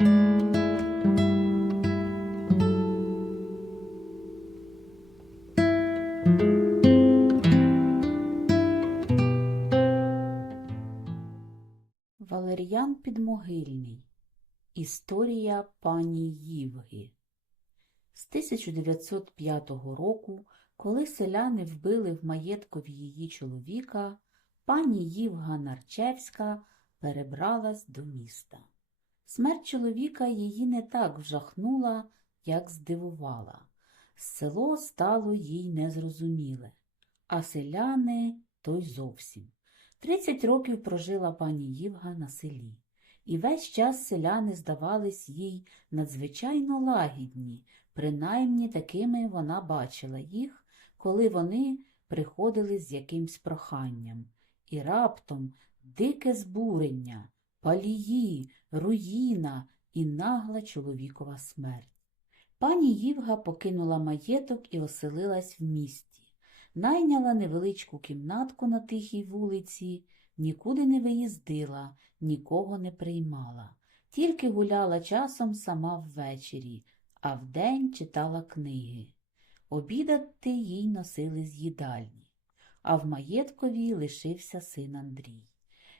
Валер'ян Підмогильний. Історія пані Ївги. З 1905 року, коли селяни вбили в маєткові її чоловіка, пані Ївга Нарчевська перебралась до міста. Смерть чоловіка її не так вжахнула, як здивувала. Село стало їй незрозуміле, а селяни то й зовсім. Тридцять років прожила пані Ївга на селі, і весь час селяни здавались їй надзвичайно лагідні, принаймні такими вона бачила їх, коли вони приходили з якимсь проханням. І раптом дике збурення, палії, руїна і нагла чоловікова смерть. Пані Ївга покинула маєток і оселилась в місті найняла невеличку кімнатку на тихій вулиці, нікуди не виїздила, нікого не приймала, тільки гуляла часом сама ввечері, а вдень читала книги. Обідати їй носили з їдальні, а в маєткові лишився син Андрій.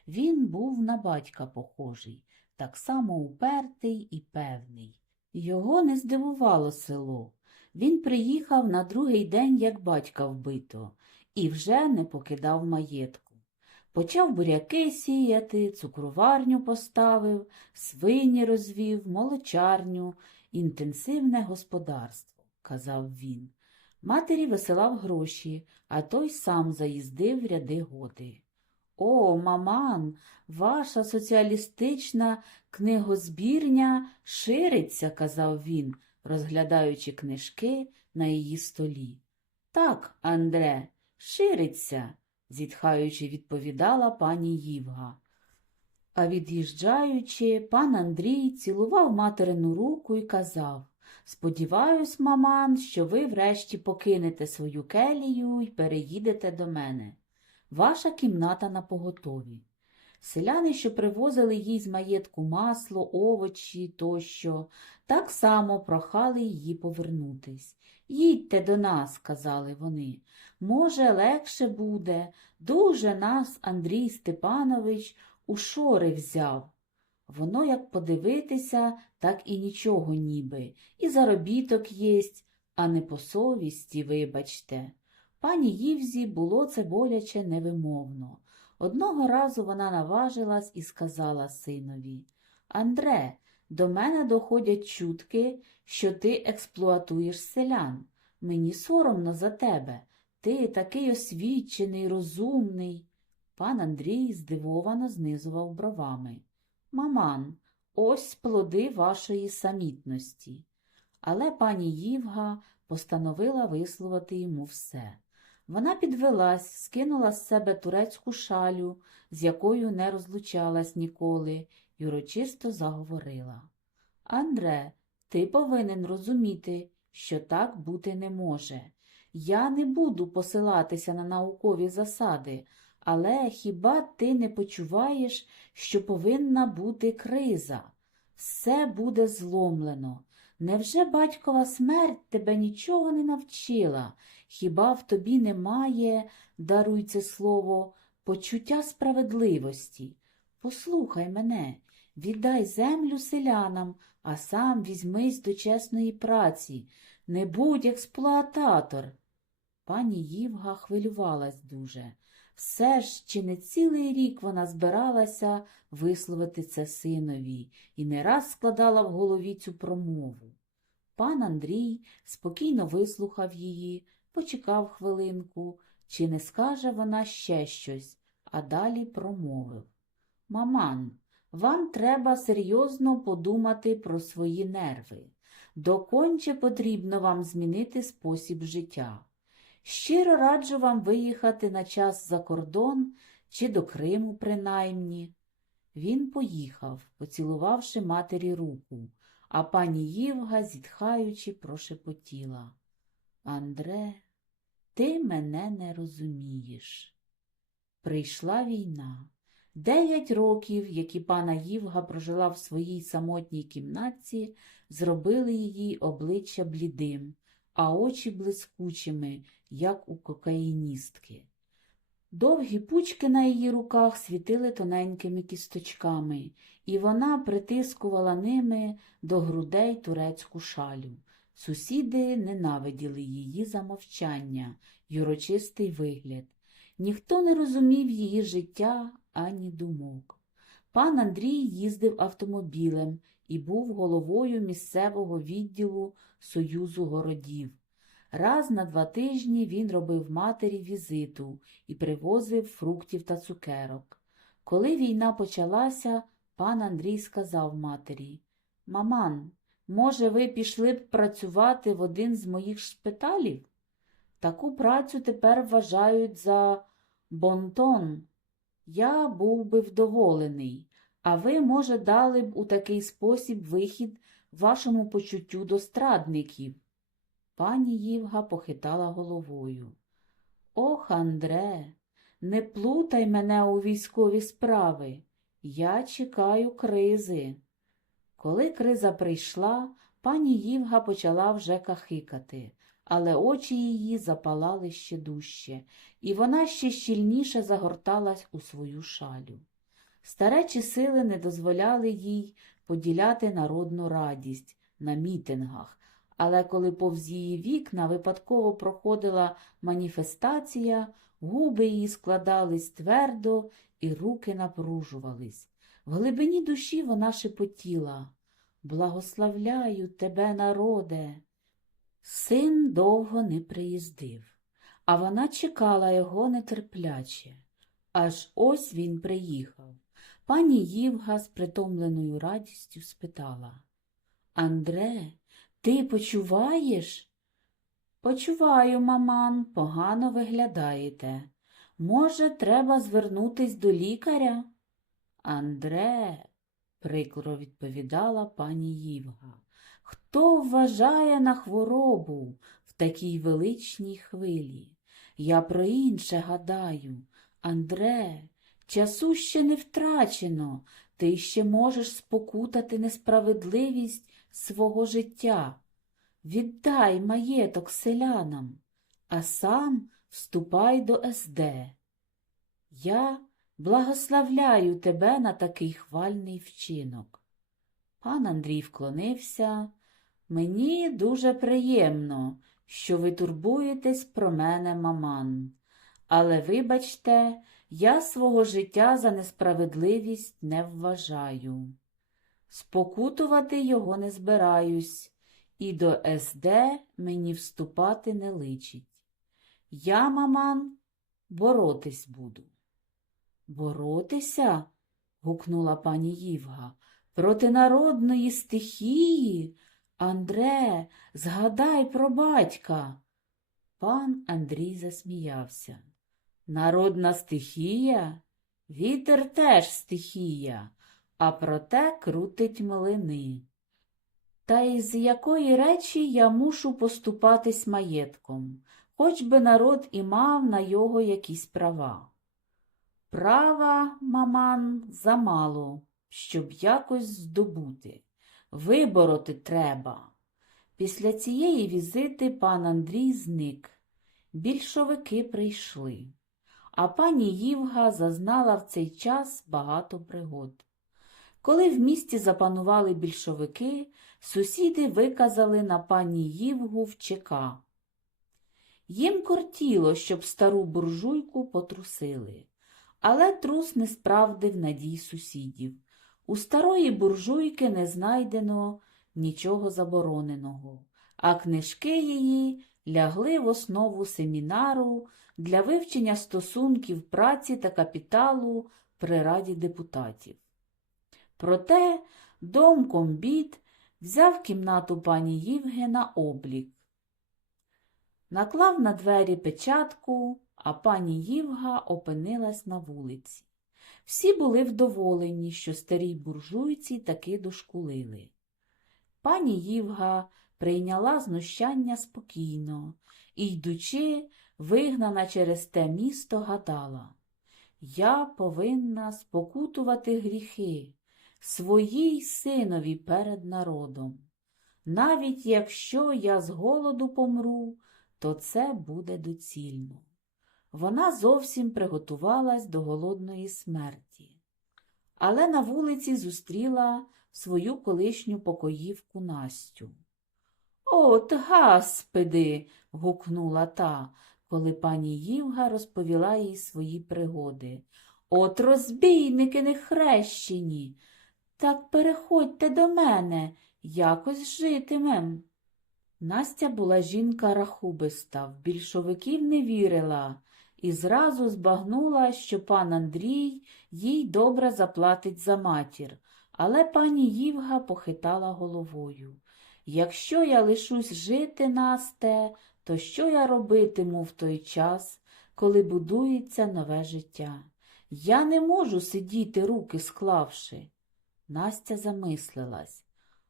Він був на батька похожий, так само упертий і певний. Його не здивувало село. Він приїхав на другий день, як батька вбито, і вже не покидав маєтку. Почав буряки сіяти, цукроварню поставив, свині розвів, молочарню, інтенсивне господарство, казав він. Матері висилав гроші, а той сам заїздив ряди годи. О, маман, ваша соціалістична книгозбірня шириться, казав він розглядаючи книжки на її столі. Так, Андре, шириться, зітхаючи, відповідала пані Ївга. А від'їжджаючи, пан Андрій цілував материну руку і казав Сподіваюсь, маман, що ви врешті покинете свою келію і переїдете до мене. Ваша кімната на поготові. Селяни, що привозили їй з маєтку масло, овочі тощо, так само прохали її повернутись. Їдьте до нас, казали вони. Може, легше буде. Дуже нас Андрій Степанович у шори взяв. Воно, як подивитися, так і нічого ніби, і заробіток єсть, а не по совісті, вибачте. Пані Ївзі було це боляче невимовно. Одного разу вона наважилась і сказала синові Андре, до мене доходять чутки, що ти експлуатуєш селян. Мені соромно за тебе. Ти такий освічений, розумний. Пан Андрій здивовано знизував бровами. Маман, ось плоди вашої самітності. Але пані Ївга постановила висловити йому все. Вона підвелась, скинула з себе турецьку шалю, з якою не розлучалась ніколи, і урочисто заговорила. Андре, ти повинен розуміти, що так бути не може. Я не буду посилатися на наукові засади, але хіба ти не почуваєш, що повинна бути криза? Все буде зломлено. Невже батькова смерть тебе нічого не навчила? Хіба в тобі немає, даруй це слово, почуття справедливості? Послухай мене, віддай землю селянам, а сам візьмись до чесної праці, не будь експлуататор. Пані Ївга хвилювалась дуже. Все ж чи не цілий рік вона збиралася висловити це синові і не раз складала в голові цю промову. Пан Андрій спокійно вислухав її, почекав хвилинку, чи не скаже вона ще щось, а далі промовив Маман, вам треба серйозно подумати про свої нерви. Доконче потрібно вам змінити спосіб життя. Щиро раджу вам виїхати на час за кордон чи до Криму, принаймні. Він поїхав, поцілувавши матері руку, а пані Ївга, зітхаючи, прошепотіла. Андре, ти мене не розумієш. Прийшла війна. Дев'ять років, які пана Ївга прожила в своїй самотній кімнатці, зробили її обличчя блідим, а очі блискучими, як у кокаїністки. Довгі пучки на її руках світили тоненькими кісточками, і вона притискувала ними до грудей турецьку шалю. Сусіди ненавиділи її за мовчання й урочистий вигляд. Ніхто не розумів її життя ані думок. Пан Андрій їздив автомобілем і був головою місцевого відділу Союзу городів. Раз на два тижні він робив матері візиту і привозив фруктів та цукерок. Коли війна почалася, пан Андрій сказав матері Маман, може, ви пішли б працювати в один з моїх шпиталів? Таку працю тепер вважають за бонтон. Я був би вдоволений, а ви, може, дали б у такий спосіб вихід вашому почуттю до страдників. Пані Ївга похитала головою. Ох, Андре, не плутай мене у військові справи. Я чекаю кризи. Коли криза прийшла, пані Ївга почала вже кахикати, але очі її запалали ще дужче, і вона ще щільніше загорталась у свою шалю. Старечі сили не дозволяли їй поділяти народну радість на мітингах, але коли повз її вікна випадково проходила маніфестація, губи її складались твердо і руки напружувались. В глибині душі вона шепотіла Благословляю тебе, народе. Син довго не приїздив, а вона чекала його нетерпляче. Аж ось він приїхав. Пані Ївга з притомленою радістю спитала Андре, ти почуваєш? Почуваю, маман, погано виглядаєте. Може, треба звернутись до лікаря? Андре, прикро відповідала пані Ївга, хто вважає на хворобу в такій величній хвилі? Я про інше гадаю. Андре, часу ще не втрачено, ти ще можеш спокутати несправедливість свого життя. Віддай маєток селянам, а сам вступай до СД. Я благословляю тебе на такий хвальний вчинок. Пан Андрій вклонився. Мені дуже приємно, що ви турбуєтесь про мене, маман. Але, вибачте, я свого життя за несправедливість не вважаю. Спокутувати його не збираюсь, і до СД мені вступати не личить. Я, маман, боротись буду. Боротися? гукнула пані Ївга. Проти народної стихії? Андре, згадай про батька. Пан Андрій засміявся. Народна стихія? Вітер теж стихія, а проте крутить млини. Та із якої речі я мушу поступатись маєтком, хоч би народ і мав на його якісь права. Права, маман, замало, щоб якось здобути. Вибороти треба. Після цієї візити пан Андрій зник. Більшовики прийшли, а пані Ївга зазнала в цей час багато пригод. Коли в місті запанували більшовики, сусіди виказали на пані Ївгу ЧК. Їм кортіло, щоб стару буржуйку потрусили. Але трус не справдив надій сусідів. У старої буржуйки не знайдено нічого забороненого, а книжки її лягли в основу семінару для вивчення стосунків праці та капіталу при раді депутатів. Проте дом комбіт взяв кімнату пані Євге на облік, наклав на двері печатку, а пані Ївга опинилась на вулиці. Всі були вдоволені, що старій буржуйці таки дошкулили. Пані Ївга прийняла знущання спокійно і, йдучи, вигнана через те місто, гадала Я повинна спокутувати гріхи своїй синові перед народом. Навіть якщо я з голоду помру, то це буде доцільно. Вона зовсім приготувалась до голодної смерті, але на вулиці зустріла свою колишню покоївку Настю. От, гаспиди. гукнула та, коли пані Ївга розповіла їй свої пригоди. От розбійники нехрещені. Так переходьте до мене, якось житимем. Настя була жінка рахубиста, в більшовиків не вірила і зразу збагнула, що пан Андрій їй добре заплатить за матір, але пані Ївга похитала головою. Якщо я лишусь жити, Насте, то що я робитиму в той час, коли будується нове життя? Я не можу сидіти, руки склавши. Настя замислилась.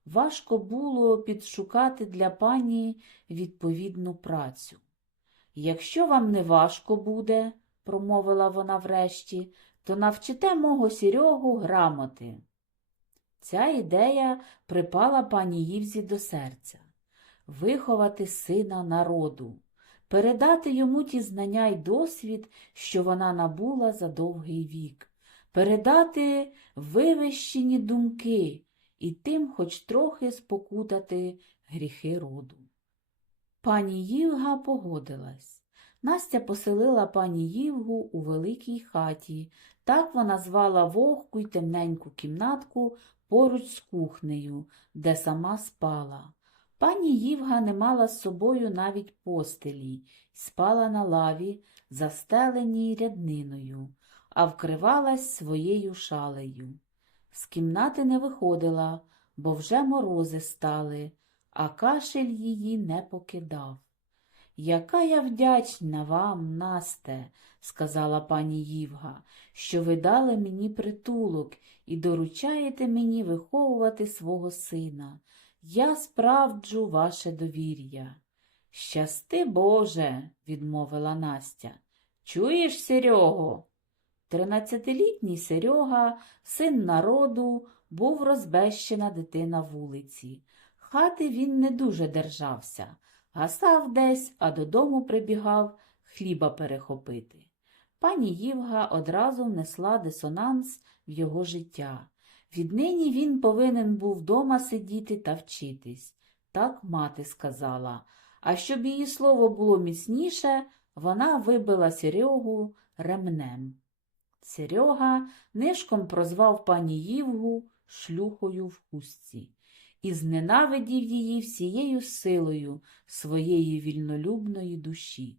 Важко було підшукати для пані відповідну працю. Якщо вам не важко буде, промовила вона врешті, то навчите мого Серегу грамоти. Ця ідея припала пані Ївзі до серця виховати сина народу, передати йому ті знання й досвід, що вона набула за довгий вік, передати вивищені думки і тим хоч трохи спокутати гріхи роду. Пані Ївга погодилась. Настя поселила пані Ївгу у великій хаті. Так вона звала вогку й темненьку кімнатку поруч з кухнею, де сама спала. Пані Ївга не мала з собою навіть постелі, спала на лаві, застеленій рядниною, а вкривалась своєю шалею. З кімнати не виходила, бо вже морози стали, а кашель її не покидав. Яка я вдячна вам, Насте, сказала пані Ївга, що ви дали мені притулок і доручаєте мені виховувати свого сина. Я справджу ваше довір'я. Щасти, Боже, відмовила Настя. Чуєш, Серього? Тринадцятилітній Серега, син народу, був розбещена дитина вулиці. Хати він не дуже держався, гасав десь, а додому прибігав хліба перехопити. Пані Ївга одразу внесла дисонанс в його життя. Віднині він повинен був дома сидіти та вчитись. Так мати сказала. А щоб її слово було міцніше, вона вибила Серегу ремнем. Серега нишком прозвав пані Ївгу шлюхою в хустці і зненавидів її всією силою своєї вільнолюбної душі.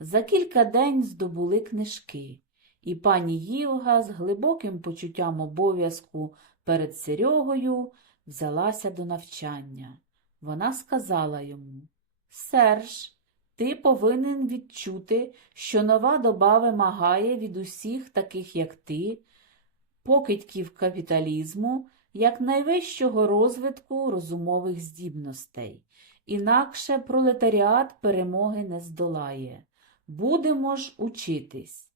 За кілька день здобули книжки, і пані Ївга з глибоким почуттям обов'язку перед Серегою взялася до навчання. Вона сказала йому Серж, ти повинен відчути, що нова доба вимагає від усіх, таких як ти, покидьків капіталізму, як найвищого розвитку розумових здібностей. Інакше пролетаріат перемоги не здолає. Будемо ж учитись.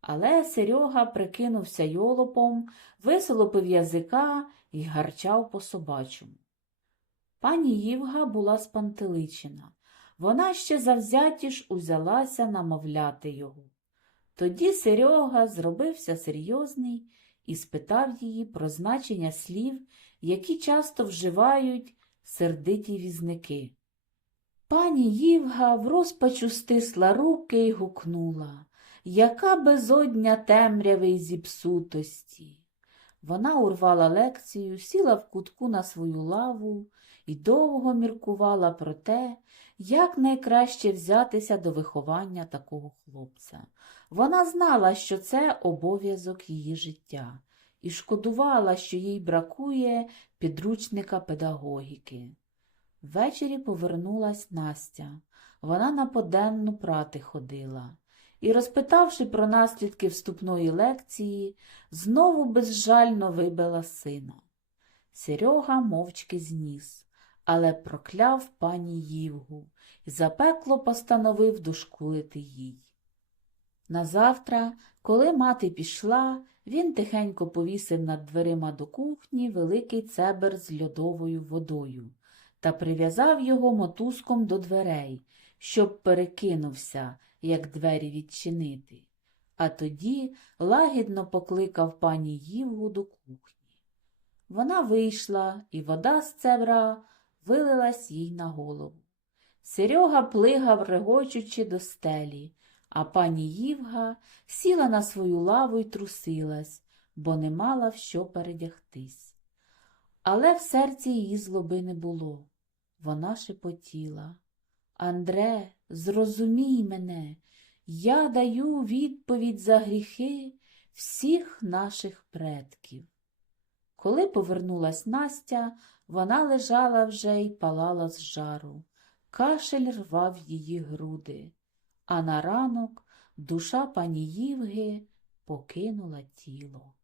Але Серега прикинувся йолопом, висолопив язика і гарчав по собачому. Пані Ївга була спантеличена. Вона ще завзятіш узялася намовляти його. Тоді Серега зробився серйозний і спитав її про значення слів, які часто вживають сердиті візники. Пані Ївга в розпачу стисла руки й гукнула Яка безодня темряви й зіпсутості. Вона урвала лекцію, сіла в кутку на свою лаву і довго міркувала про те, як найкраще взятися до виховання такого хлопця. Вона знала, що це обов'язок її життя, і шкодувала, що їй бракує підручника педагогіки. Ввечері повернулась Настя. Вона на поденну прати ходила і, розпитавши про наслідки вступної лекції, знову безжально вибила сина. Серега мовчки зніс, але прокляв пані Ївгу і запекло постановив дошкулити їй. Назавтра, коли мати пішла, він тихенько повісив над дверима до кухні великий цебер з льодовою водою та прив'язав його мотузком до дверей, щоб перекинувся, як двері відчинити. А тоді лагідно покликав пані Ївгу до кухні. Вона вийшла, і вода з цебра вилилась їй на голову. Серега плигав, регочучи до стелі, а пані Ївга сіла на свою лаву й трусилась, бо не мала в що передягтись. Але в серці її злоби не було. Вона шепотіла. Андре, зрозумій мене, я даю відповідь за гріхи всіх наших предків. Коли повернулась Настя, вона лежала вже й палала з жару. Кашель рвав її груди, а на ранок душа пані Євги покинула тіло.